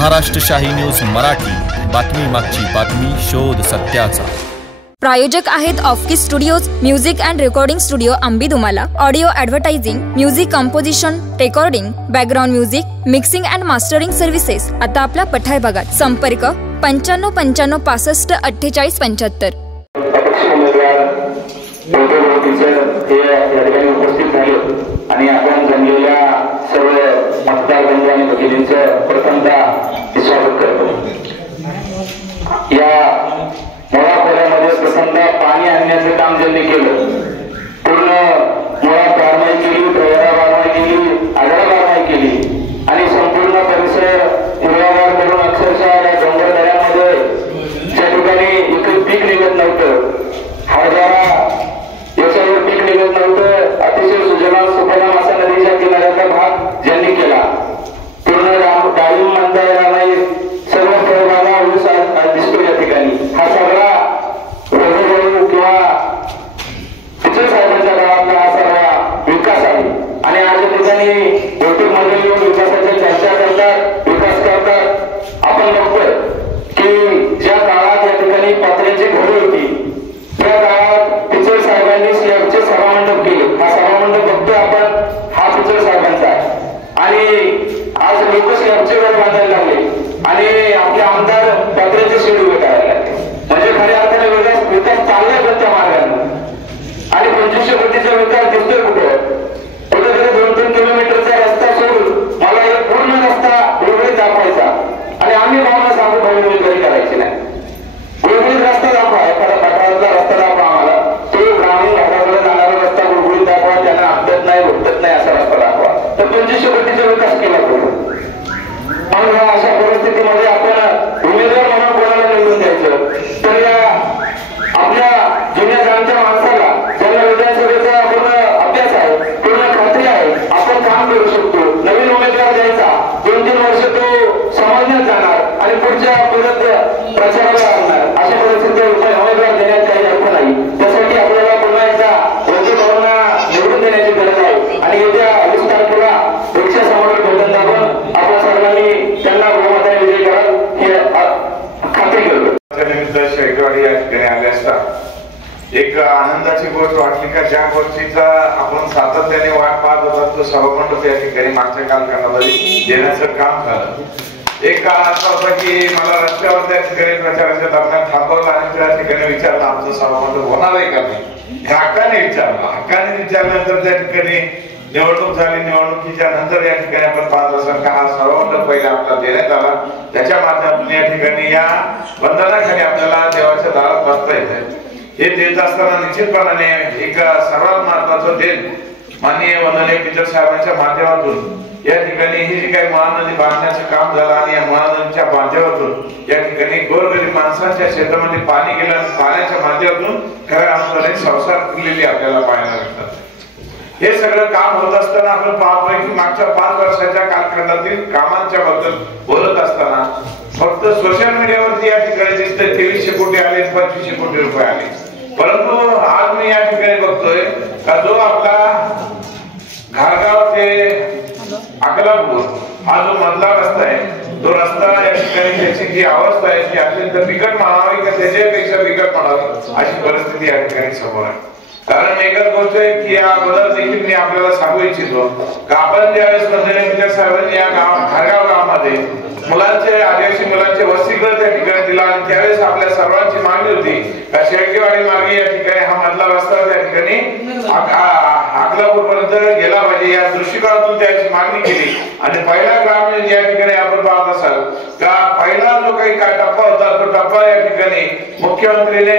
महाराष्ट्र शाही न्यूज मराठी, बातमी मागची बातमी, शोध सत्याचा। प्रायोजक आहेत Offkey studios, music and recording studio आंबीदुमाला, audio advertising, music composition, recording, background music, mixing and mastering services. आता आपला पठार भागात संपर्क 95 95 65 48 75। आणि आपण जमलेल्या सर्व मतदार बंधू आणि भगिनींचं प्रथमतः स्वागत करतो। या मुळाखोऱ्यामध्ये प्रथमतः पाणी आणण्याचं काम ज्यांनी केलं, पूर्ण मुळा बारमाई केली, प्रवरा बारमाई केली, आगळा बारमाई केली आणि संपूर्ण परिसर हिरवागार करून अक्षरशः या डोंगर दऱ्यामध्ये ज्या ठिकाणी इकडे पीक निघत नव्हतं, हरभरा याच्यावर पीक निघत नव्हतं, अतिशय सुजलाम सुफलाम असा नदीच्या किनाऱ्याचा भाग ज्यांनी केला, पूर्ण डाळिंब म्हणता येणार नाही, सर्व फळबागा ऊस दिसतो या ठिकाणी। हा सगळा रघुभाऊ किंवा पिचल साहेबांच्या गावातला हा सगळा विकास आहे। आणि आज या ठिकाणी बहुतेक येऊन विकासाच्या चर्चा करतात, विकास करतात। आपण बघतोय की ज्या काळात या ठिकाणी पत्र्याची घरे होती, त्या काळात पिचल साहेबांनी स्लॅबचे सभामंडप केले। हा सभामंडप बघतोय आपण, हा पिचल साहेबांचा आहे। आणि आज लोक स्लॅबचे घर बांधायला लागले आणि आपले आमदार पत्र्याचे शेड उभे करायला लागले। म्हणजे खऱ्या अर्थाने विकास चाललाय पण त्या मार्गाने। आणि 2500 कोटीचा विकास दिसतोय कुठेतरी 2-3 किलोमीटरचा रस्ता सोडून मला एक पूर्ण रस्ता गुळगुळीत दाखवायचा आणि आम्ही भावना सांगू भावनिकरी करायची नाही। गुळगुळीत रस्ता दाखवा, एखादा पठारातला रस्ता दाखवा आम्हाला, तो ग्रामीण भागाकडे जाणारा रस्ता गुळगुळीत दाखवा, त्यांना अपघात नाही भुगतत नाही असा रस्ता दाखवा, तर 2500 कोटीचा विकास केला पाहिजे। म्हणून अशा परिस्थितीमध्ये आपण उमेदवार म्हणून कोणाला निवडून द्यायचं, तर या आपल्या जुन्या जाणत्या माणसाला ज्यांना विधानसभेचा पूर्ण अभ्यास आहे, पूर्ण खात्री आहे, आपण काम करू शकतो, नवीन उमेदवार द्यायचा। 2-3 वर्ष तो समजण्यात जाणार आणि पुढच्या परत प्रचाराला आणणार, अशा परिस्थितीत उमेदवार देण्यात काही अर्थ नाही। त्यासाठी आपल्याला पुन्हा एकदा वंचितांना निवडून देण्याची गरज आहे आणि येत्या 20 तारखेला परीक्षा समोर भेटून आपण सर्वांनी त्यांना बहुमताने विजयी कराल हे खात्री करतो। निमित्त शेगवाडी या ठिकाणी आले असता एक आनंदाची गोष्ट वाटली का ज्या गोष्टीचा आपण सातत्याने वाट पाहत होतो तो सभामंडप या ठिकाणी मागच्या कालखंडामध्ये देण्याचं काम झालं। एक काळ असा होता की मला रस्त्यावर त्या ठिकाणी प्रचाराच्या दरम्यान थांबवलं आणि त्या ठिकाणी विचारलं आमचं सभामंडप होणार आहे का नाही, हक्काने विचारल्यानंतर त्या ठिकाणी निवडणूक झाली। निवडणुकीच्या नंतर या ठिकाणी आपण पाहत असाल का हा सभामंडप पहिला आपल्याला देण्यात आला, त्याच्या माध्यमातून या ठिकाणी या बंधनाखाली आपल्याला देवाच्या दारात बसता येतं। हे देत असताना निश्चितपणाने एक सर्वात महत्वाचं देत माननीय वंदनीय पिचल साहेबांच्या माध्यमातून या ठिकाणी ही जी काही महानदी बांधण्याचं काम झालं आणि या महानदीच्या माध्यमातून या ठिकाणी गोरगरीब माणसांच्या शेतामध्ये पाणी गेलं आणि पाण्याच्या माध्यमातून खऱ्या अर्थाने संसार फुललेले आपल्याला पाहायला मिळतात। हे सगळं काम होत असताना आपण पाहतोय की मागच्या 5 वर्षाच्या कालखंडातील कामांच्या बद्दल बोलत असताना फक्त सोशल मीडियावरती या ठिकाणी दिसतंय 2300 कोटी आले, 2500 कोटी रुपये आले, परंतु आज मी या ठिकाणी बघतोय का जो आपला घारगाव ते अकलापूर हा जो मधला रस्ता आहे, तो रस्ता या ठिकाणी त्याची जी अवस्था आहे ती अत्यंत बिकट म्हणावी का त्याच्यापेक्षा बिकट म्हणावी अशी परिस्थिती या ठिकाणी समोर आहे। कारण एकच गोष्ट आहे की या अगोदर देखील मी आपल्याला सांगू इच्छितो का आपण ज्यावेळेस वंदनीय पिचल साहेबांनी या घारगाव गावामध्ये मुलांचे आदिवासी मुलांचे वसतिगृह त्या ठिकाणी दिला आणि त्यावेळेस आपल्या सर्वांची मागणी होती का शेळकेवाडी मार्गे या ठिकाणी हा मधला रस्ता त्या ठिकाणी अकलापूर पर्यंत गेला पाहिजे, या दृष्टिकोनातून त्याची मागणी केली। आणि पहिला ग्रामीण या ठिकाणी आपण पाहत असाल का पहिला जो काही टप्पा होता तो टप्पा या ठिकाणी मुख्यमंत्रीने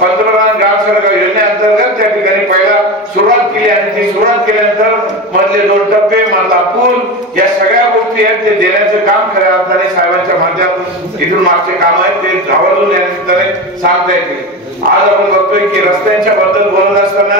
पंतप्रधान ग्राम सडक योजनेअंतर्गत त्या ठिकाणी पहिला सुरुवात केली आणि ती सुरुवात केल्यानंतर मधले 2 टप्पे, मधला पूल, या सगळ्या गोष्टी आहेत ते देण्याचं काम खऱ्या अर्थाने साहेबांच्या माध्यमातून इथून मागचे काम आहेत ते आवर्जून या निमित्ताने सांगता येतील। आज आपण बघतोय की रस्त्यांच्या बद्दल बोलत असताना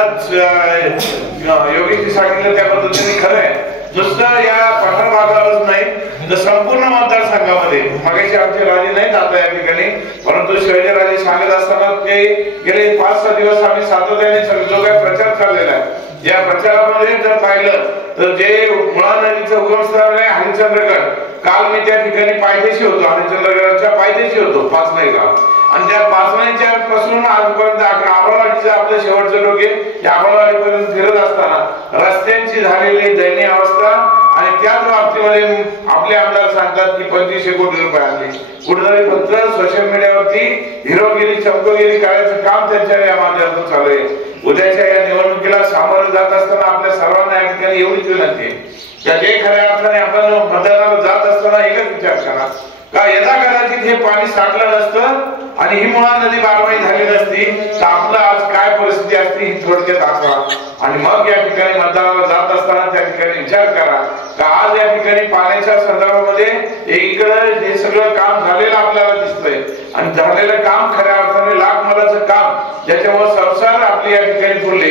योगीजी सांगितलं त्या पद्धतीने खरं आहे, नुसतं या पठार भागावरच नाही तर संपूर्ण मतदारसंघामध्ये मगाशी आमचे राजे नाहीत आता या ठिकाणी, परंतु शिवाजीराजे सांगत असताना ते गेले 5-6 दिवस आम्ही सातत्याने जो काही प्रचार चाललेला आहे या प्रचारामध्ये जर पाहिलं तर जे मुळा नदीचं उगमस्थान आहे हरिश्चंद्रगड, काल मी त्या ठिकाणी पायथ्याशी होतो, हरिश्चंद्रगडाच्या पायथ्याशी होतो पाचनाई गाव, आणि त्या पाचनाईच्या पासून आजपर्यंत आंबळवाडीचं आपलं शेवटचं डोके या आंबळवाडीपर्यंत फिरत असताना रस्त्यांची झालेली दयनीय अवस्था, आणि त्याच बाबतीमध्ये आपले आमदार सांगतात की 2500 कोटी रुपये आणले. कुठेतरी फक्त सोशल मीडियावरती हिरोगिरी चमकोगिरी करायचं काम त्यांच्या या माध्यमातून चालू आहे. उद्याच्या या निवडणुकीला सामोरं जात असताना आपल्या सर्वांना या ठिकाणी एवढीच विनंती आहे, जे खऱ्या अर्थाने आपण मतदानाला जात असताना एकच विचार करा का यदा कदाचित हे पाणी साठलं नसतं आणि ही मुळा नदी बारमाही झाली नसती तर आपलं आज काय परिस्थिती असती ही थोडक्यात आठवा. आणि मग या ठिकाणी मतदानाला जात असताना त्या ठिकाणी विचार करा का आज या ठिकाणी पाण्याच्या संदर्भामध्ये एकीकडे हे सगळं काम झालेलं आपल्याला दिसतंय, आणि झालेलं काम खऱ्या अर्थाने लाख मोलाचं काम, ज्याच्यामुळे संसार आपली या ठिकाणी फुलले.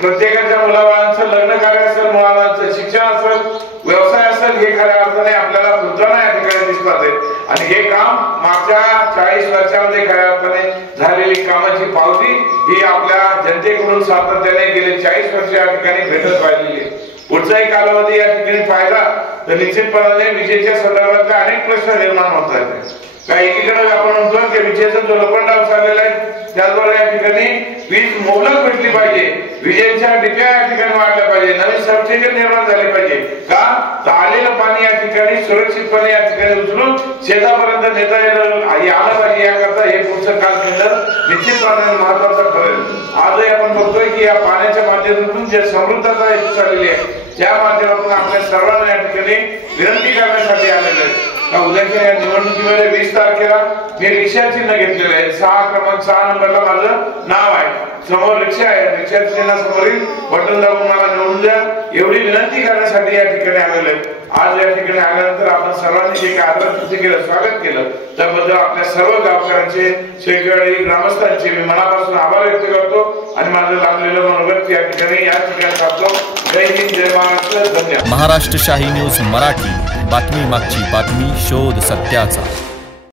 प्रत्येकाच्या मुलाबाळांचं लग्न कार्य असेल, मुलाबाळांचं शिक्षण असेल, व्यवसाय असेल, हे खऱ्या अर्थाने आपल्याला फुलताना या ठिकाणी दिसतात. आणि हे काम मागच्या 40 वर्षांमध्ये खऱ्या अर्थाने झालेली कामाची पावती ही आपल्या जनतेकडून सातत्याने गेले 40 वर्ष या ठिकाणी भेटत राहिलेली आहे. पुढचाही कालावधी या ठिकाणी पाहिला तर निश्चितपणाने विजेच्या संदर्भातले अनेक प्रश्न निर्माण होत आहेत. काही एकीकडे आपण म्हणतो की विजेचा जो लपंडाव चाललेला आहे त्याद्वारे या ठिकाणी वीज मोबलक भेटली पाहिजे, विजेच्या डिप्या या ठिकाणी वाढल्या पाहिजे, नवीन सबस्टेशन निर्माण झाले पाहिजे का तर आलेलं पाणी या ठिकाणी सुरक्षितपणे या ठिकाणी उचलून शेतापर्यंत नेता येणं आलं पाहिजे. याकरता हे पुढचं काल केंद्र निश्चितपणे महत्वाचं ठरेल. आजही आपण बघतोय की या पाण्याच्या माध्यमातून जे समृद्धता चाललेली आहे त्या माध्यमातून आपल्या सर्वांना या ठिकाणी विनंती करण्यासाठी आलेलं आहे का उद्याच्या या निवडणुकीमध्ये 20 तारखेला मी रिक्षा चिन्ह घेतलेलं आहे. 6 नंबरला माझं नाव आहे, समोर रिक्षा आहे, रिक्षा चिन्हासमोरील बटन दाबून मला निवडून द्या एवढी विनंती करण्यासाठी या ठिकाणी आलेलं आहे. आज या ठिकाणी आल्यानंतर आपण सर्वांनी जे काय आदरातिथ्य केलं, स्वागत केलं, त्याबद्दल आपल्या सर्व गावकऱ्यांचे, शेतकरी, ग्रामस्थांचे मी मनापासून आभार व्यक्त करतो आणि माझं लाभलेलं मनोगत या ठिकाणी टाकतो. जय हिंद, जय महाराष्ट्र, धन्यवाद. महाराष्ट्र शाही न्यूज मराठी, बातमी मागची बातमी, शोध सत्याचा.